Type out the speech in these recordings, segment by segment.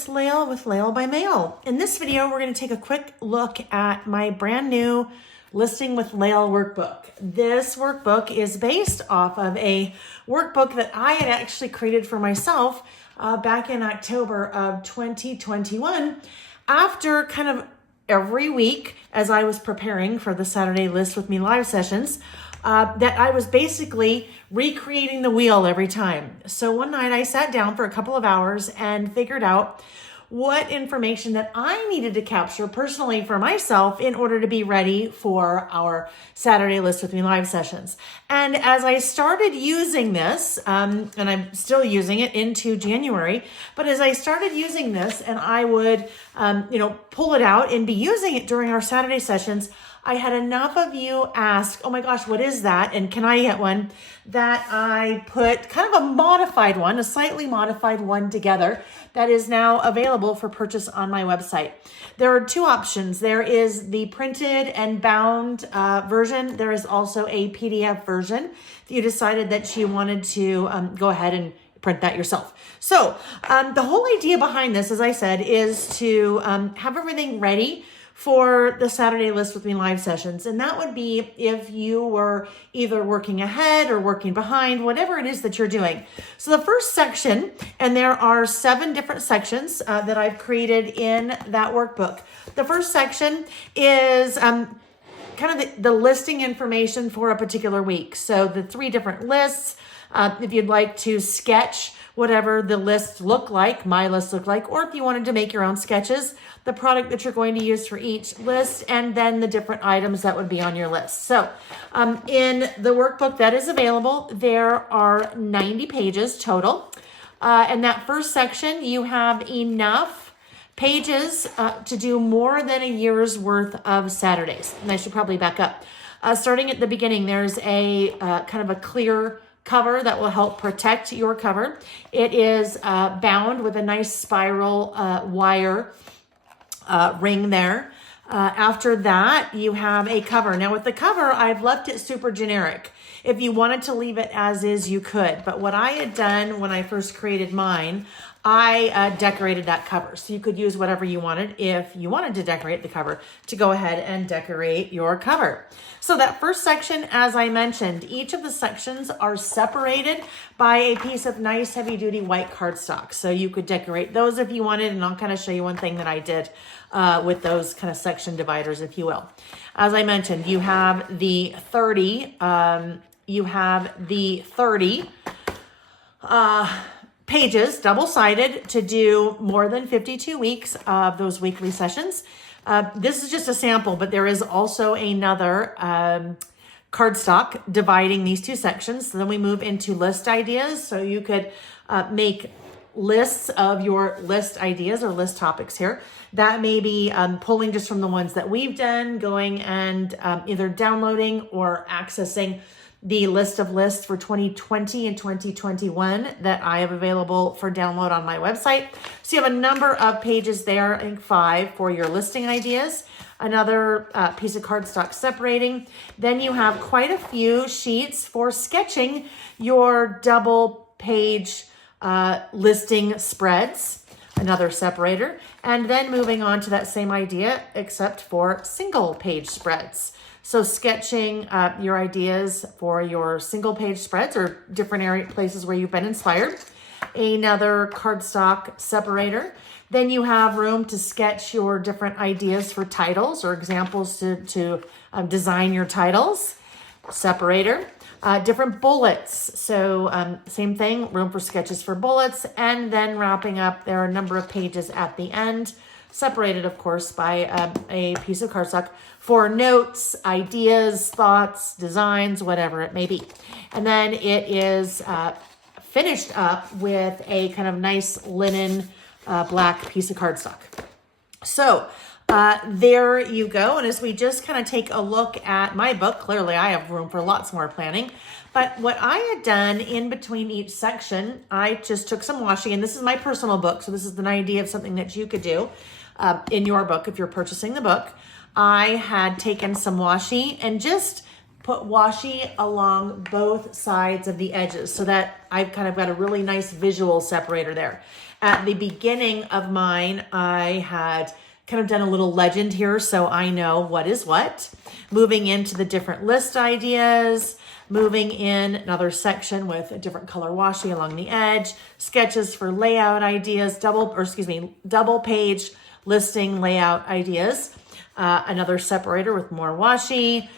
it's Layle with Layle by Mail. In this video, we're going to take a quick look at my brand new Listing with Layle workbook. This workbook is based off of a workbook that I had actually created for myself back in October of 2021 after kind of every week as I was preparing for the Saturday List with Me live sessions, that I was basically recreating the wheel every time. So one night I sat down for a couple of hours and figured out what information that I needed to capture personally for myself in order to be ready for our Saturday List with Me live sessions. And as I started using this, and I'm still using it into January, but as I started using this and I would, pull it out and be using it during our Saturday sessions, I had enough of you ask, oh my gosh, what is that? And can I get one? That I put kind of a modified one, a slightly modified one together that is now available for purchase on my website. There are two options. There is the printed and bound version. There is also a PDF version if you decided that you wanted to go ahead and print that yourself. So the whole idea behind this, as I said, is to have everything ready for the Saturday List with Me live sessions. And that would be if you were either working ahead or working behind, whatever it is that you're doing. So the first section, and there are 7 different sections that I've created in that workbook. The first section is kind of the listing information for a particular week. So the 3 different lists, if you'd like to sketch whatever the lists look like, my lists look like, or if you wanted to make your own sketches, the product that you're going to use for each list, and then the different items that would be on your list. So in the workbook that is available, there are 90 pages total. In that first section, you have enough pages to do more than a year's worth of Saturdays. And I should probably back up. Starting at the beginning, there's a kind of a clear cover that will help protect your cover. It is bound with a nice spiral wire ring there. After that, you have a cover. Now with the cover, I've left it super generic. If you wanted to leave it as is, you could. But what I had done when I first created mine, I decorated that cover. So you could use whatever you wanted if you wanted to decorate the cover to go ahead and decorate your cover. So that first section, as I mentioned, each of the sections are separated by a piece of nice heavy duty white cardstock. So you could decorate those if you wanted, and I'll kind of show you one thing that I did with those kind of section dividers, if you will. As I mentioned, you have the 30, pages, double-sided, to do more than 52 weeks of those weekly sessions. This is just a sample, but there is also another cardstock dividing these 2 sections. So then we move into list ideas. So you could make lists of your list ideas or list topics here. That may be pulling just from the ones that we've done, going and either downloading or accessing the list of lists for 2020 and 2021 that I have available for download on my website. So you have a number of pages there, I think 5 for your listing ideas, another piece of cardstock separating. Then you have quite a few sheets for sketching your double page listing spreads, another separator, and then moving on to that same idea except for single page spreads. So sketching your ideas for your single page spreads or different places where you've been inspired. Another cardstock separator. Then you have room to sketch your different ideas for titles or examples to design your titles. Separator. Different bullets. So same thing, room for sketches for bullets. And then wrapping up, there are a number of pages at the end, separated, of course, by a piece of cardstock for notes, ideas, thoughts, designs, whatever it may be. And then it is finished up with a kind of nice linen black piece of cardstock. So there you go. And as we just kind of take a look at my book, clearly I have room for lots more planning. But what I had done in between each section, I just took some washi, and this is my personal book. So this is an idea of something that you could do in your book if you're purchasing the book. I had taken some washi and just put washi along both sides of the edges so that I've kind of got a really nice visual separator there. At the beginning of mine, I had kind of done a little legend here so I know what is what. Moving into the different list ideas, moving in another section with a different color washi along the edge, sketches for layout ideas, double page listing layout ideas, another separator with more washi,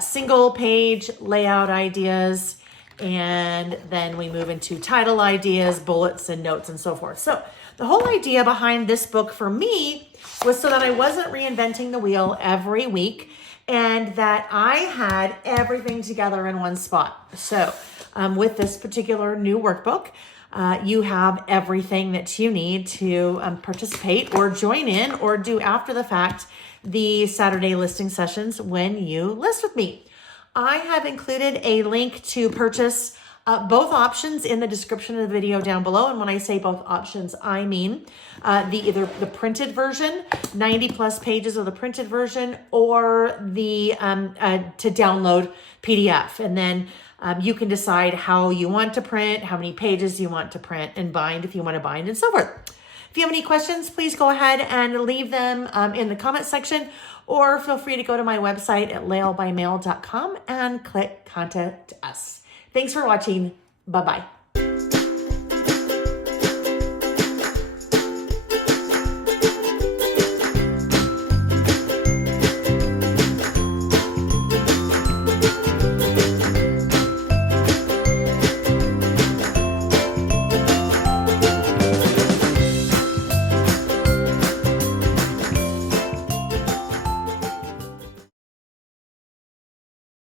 single page layout ideas, and then we move into title ideas, bullets and notes and so forth. So the whole idea behind this book for me was so that I wasn't reinventing the wheel every week and that I had everything together in one spot. So with this particular new workbook, you have everything that you need to participate or join in or do after the fact the Saturday listing sessions when you list with me. I have included a link to purchase both options in the description of the video down below. And when I say both options, I mean either the printed version, 90 plus pages of the printed version, or the to download PDF. And then you can decide how you want to print, how many pages you want to print and bind if you want to bind and so forth. If you have any questions, please go ahead and leave them in the comment section, or feel free to go to my website at laylebymail.com and click Contact Us. Thanks for watching. Bye-bye.